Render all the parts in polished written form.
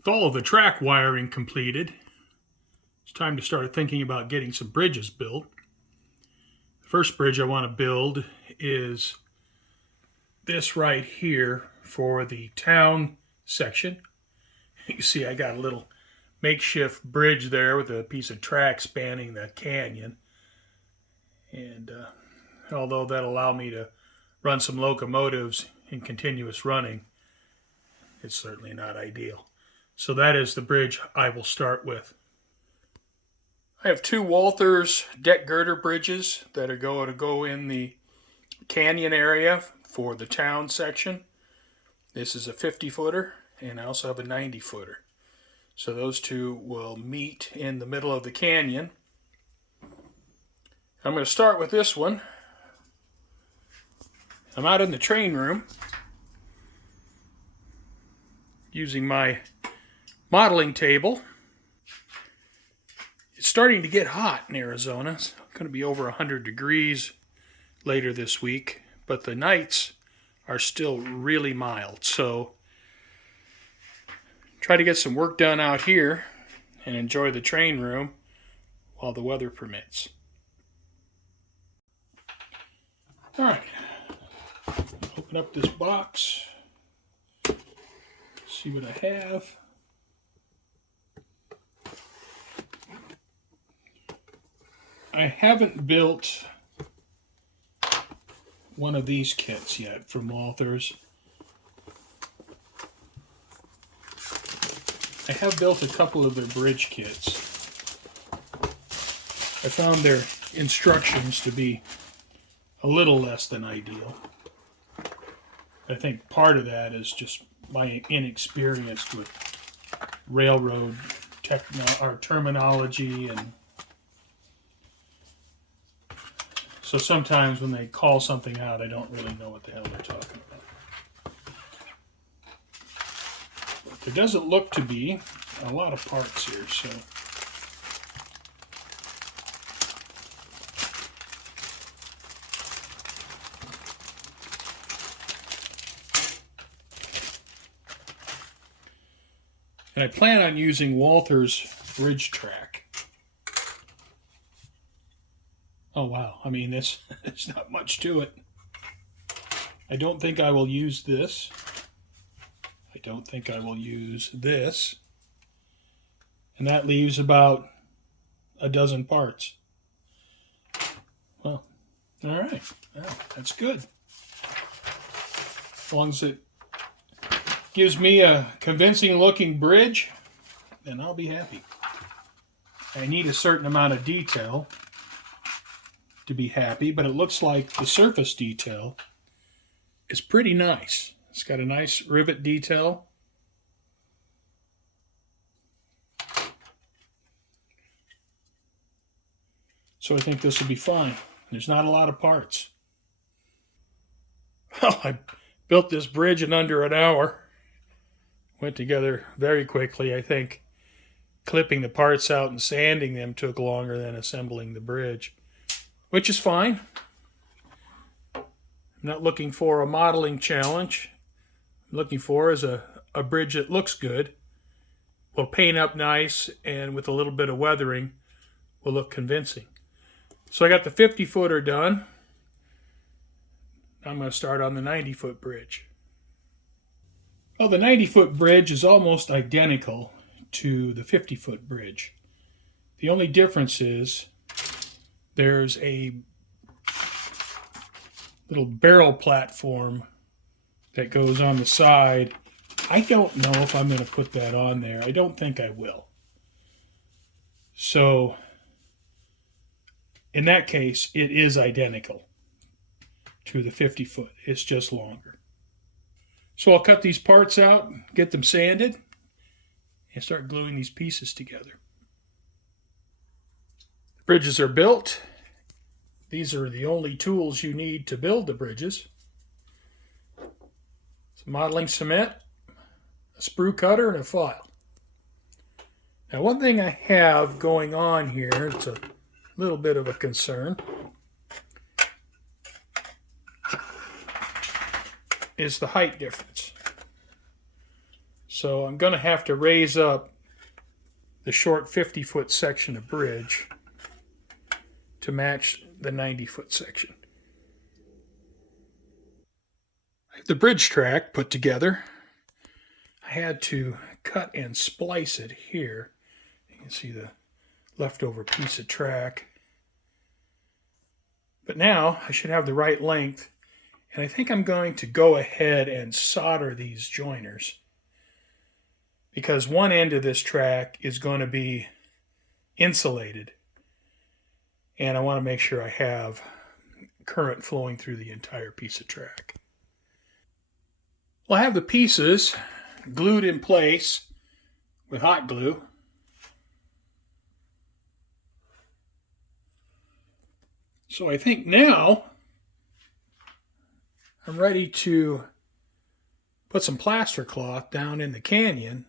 With all of the track wiring completed, it's time to start thinking about getting some bridges built. The first bridge I want to build is this right here for the town section. You can see I got a little makeshift bridge there with a piece of track spanning the canyon. And although that'll allow me to run some locomotives in continuous running, it's certainly not ideal. So that is the bridge I will start with. I have two Walther's Deck Girder Bridges that are going to go in the canyon area for the town section. This is a 50-footer, and I also have a 90-footer. So those two will meet in the middle of the canyon. I'm going to start with this one. I'm out in the train room using my modeling table. It's starting to get hot in Arizona. It's going to be over 100 degrees later this week, but the nights are still really mild. So try to get some work done out here and enjoy the train room while the weather permits. All right, open up this box, see what I have. I haven't built one of these kits yet from Walther's. I have built a couple of their bridge kits. I found their instructions to be a little less than ideal. I think part of that is just my inexperience with railroad terminology, and so sometimes when they call something out, I don't really know what the hell they're talking about. But there doesn't look to be a lot of parts here, so and I plan on using Walther's bridge track. Oh wow, I mean, there's not much to it. I don't think I will use this. I don't think I will use this. And that leaves about a dozen parts. Well, all right, well, that's good. As long as it gives me a convincing looking bridge, then I'll be happy. I need a certain amount of detail to be happy, but it looks like the surface detail is pretty nice. It's got a nice rivet detail. So I think this will be fine. There's not a lot of parts. Well, I built this bridge in under an hour. Went together very quickly. I think clipping the parts out and sanding them took longer than assembling the bridge, which is fine. I'm not looking for a modeling challenge. I'm looking for is a bridge that looks good, will paint up nice, and with a little bit of weathering will look convincing. So I got the 50-footer done. I'm going to start on the 90-foot bridge. Well, the 90-foot bridge is almost identical to the 50-foot bridge. The only difference is there's a little barrel platform that goes on the side. I don't know if I'm going to put that on there. I don't think I will. So in that case, it is identical to the 50-foot. It's just longer. So I'll cut these parts out, get them sanded, and start gluing these pieces together. The bridges are built. These are the only tools you need to build the bridges. Some modeling cement, a sprue cutter, and a file. Now, one thing I have going on here, it's a little bit of a concern, is the height difference. So I'm going to have to raise up the short 50-foot section of bridge to match the 90-foot section. I have the bridge track put together. I had to cut and splice it here. You can see the leftover piece of track. But now I should have the right length, and I think I'm going to go ahead and solder these joiners, because one end of this track is going to be insulated, and I want to make sure I have current flowing through the entire piece of track. Well, I have the pieces glued in place with hot glue. So I think now I'm ready to put some plaster cloth down in the canyon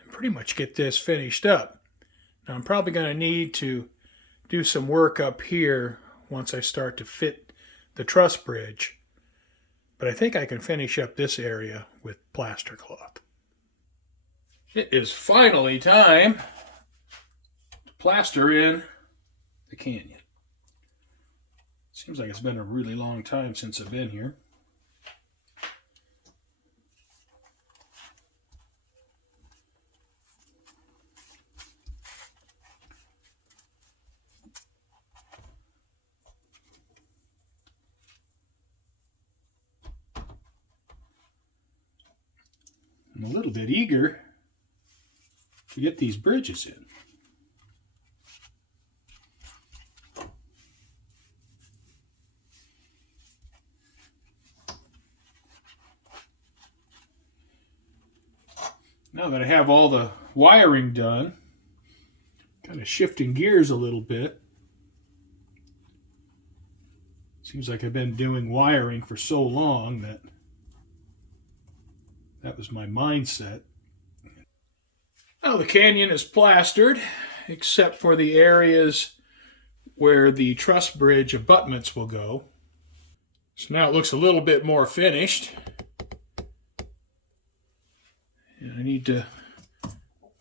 and pretty much get this finished up. Now I'm probably going to need to do some work up here once I start to fit the truss bridge, but I think I can finish up this area with plaster cloth. It is finally time to plaster in the canyon. Seems like it's been a really long time since I've been here. I'm a little bit eager to get these bridges in. Now that I have all the wiring done, kind of shifting gears a little bit. Seems like I've been doing wiring for so long that was my mindset. Now the canyon is plastered, except for the areas where the truss bridge abutments will go. So now it looks a little bit more finished. And I need to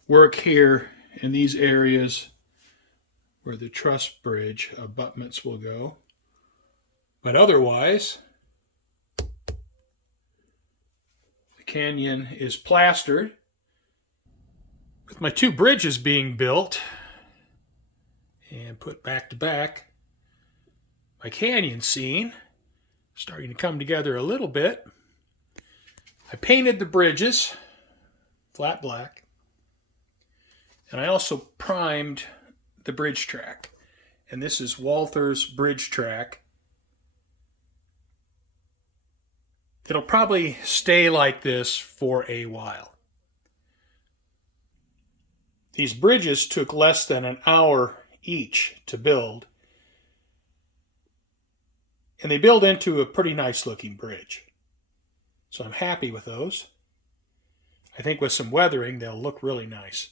work here in these areas where the truss bridge abutments will go. But otherwise, the canyon is plastered. With my two bridges being built and put back to back, my canyon scene starting to come together a little bit. I painted the bridges flat black, and I also primed the bridge track. And this is Walther's bridge track. It'll probably stay like this for a while. These bridges took less than an hour each to build, and they build into a pretty nice looking bridge. So I'm happy with those. I think with some weathering, they'll look really nice.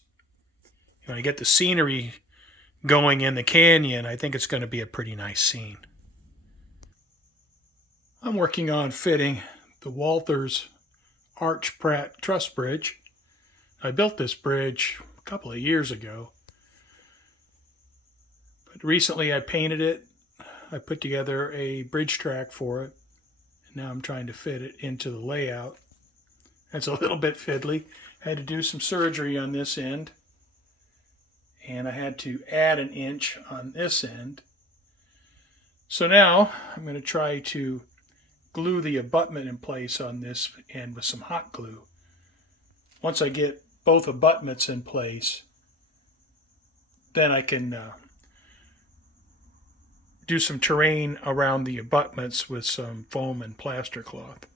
When I get the scenery going in the canyon, I think it's going to be a pretty nice scene. I'm working on fitting the Walther's Arch Pratt truss bridge. I built this bridge a couple of years ago, but recently I painted it. I put together a bridge track for it, and now I'm trying to fit it into the layout. It's a little bit fiddly. I had to do some surgery on this end, and I had to add an inch on this end. So now I'm going to try to glue the abutment in place on this end with some hot glue. Once I get both abutments in place, then I can do some terrain around the abutments with some foam and plaster cloth.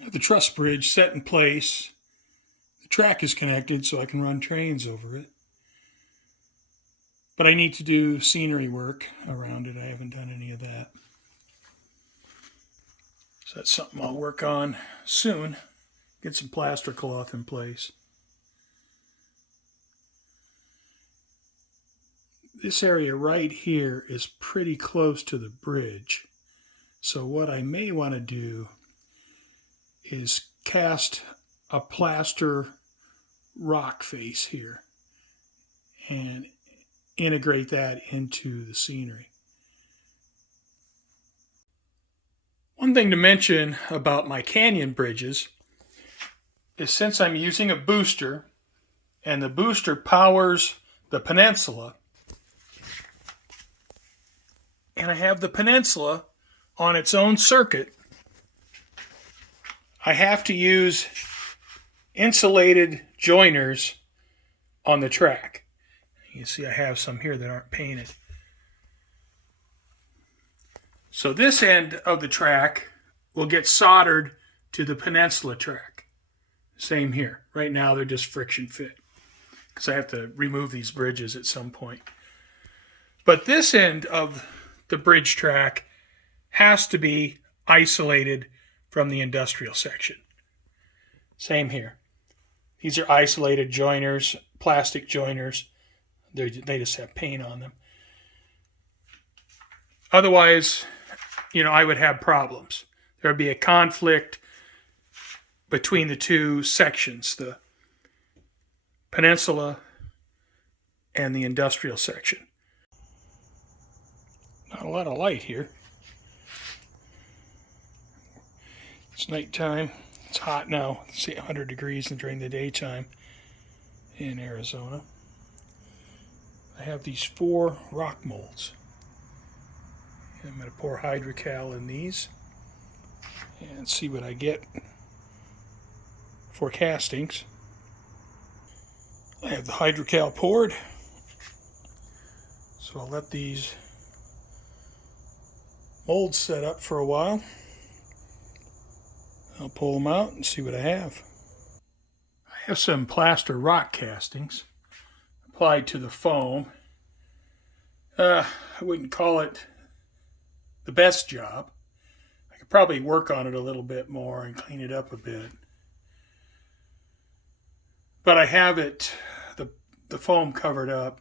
I have the truss bridge set in place. The track is connected so I can run trains over it. But I need to do scenery work around it. I haven't done any of that. So that's something I'll work on soon. Get some plaster cloth in place. This area right here is pretty close to the bridge. So what I may want to do is cast a plaster rock face here and integrate that into the scenery. One thing to mention about my canyon bridges is since I'm using a booster and the booster powers the peninsula, and I have the peninsula on its own circuit, I have to use insulated joiners on the track. You see I have some here that aren't painted. So this end of the track will get soldered to the peninsula track. Same here. Right now they're just friction fit because I have to remove these bridges at some point. But this end of the bridge track has to be isolated from the industrial section. Same here. These are isolated joiners, plastic joiners. They just have paint on them. Otherwise, I would have problems. There would be a conflict between the two sections, the peninsula and the industrial section. Not a lot of light here. It's nighttime. It's hot now. It's 100 degrees during the daytime in Arizona. I have these 4 rock molds. I'm going to pour hydrocal in these and see what I get for castings. I have the hydrocal poured, so I'll let these molds set up for a while. I'll pull them out and see what I have. I have some plaster rock castings applied to the foam. I wouldn't call it the best job. I could probably work on it a little bit more and clean it up a bit. But I have it, the foam covered up.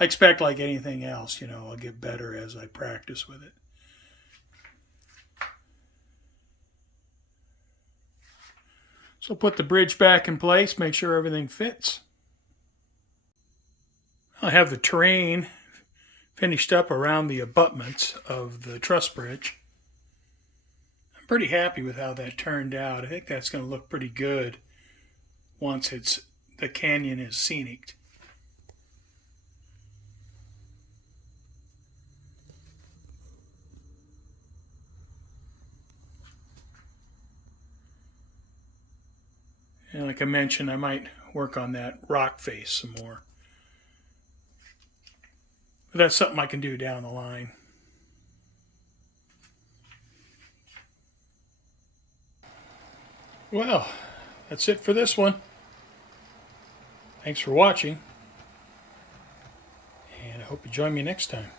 I expect, like anything else, I'll get better as I practice with it. So put the bridge back in place, make sure everything fits. I have the terrain finished up around the abutments of the truss bridge. I'm pretty happy with how that turned out. I think that's going to look pretty good once the canyon is scenic. And like I mentioned, I might work on that rock face some more. But that's something I can do down the line. Well, that's it for this one. Thanks for watching, and I hope you join me next time.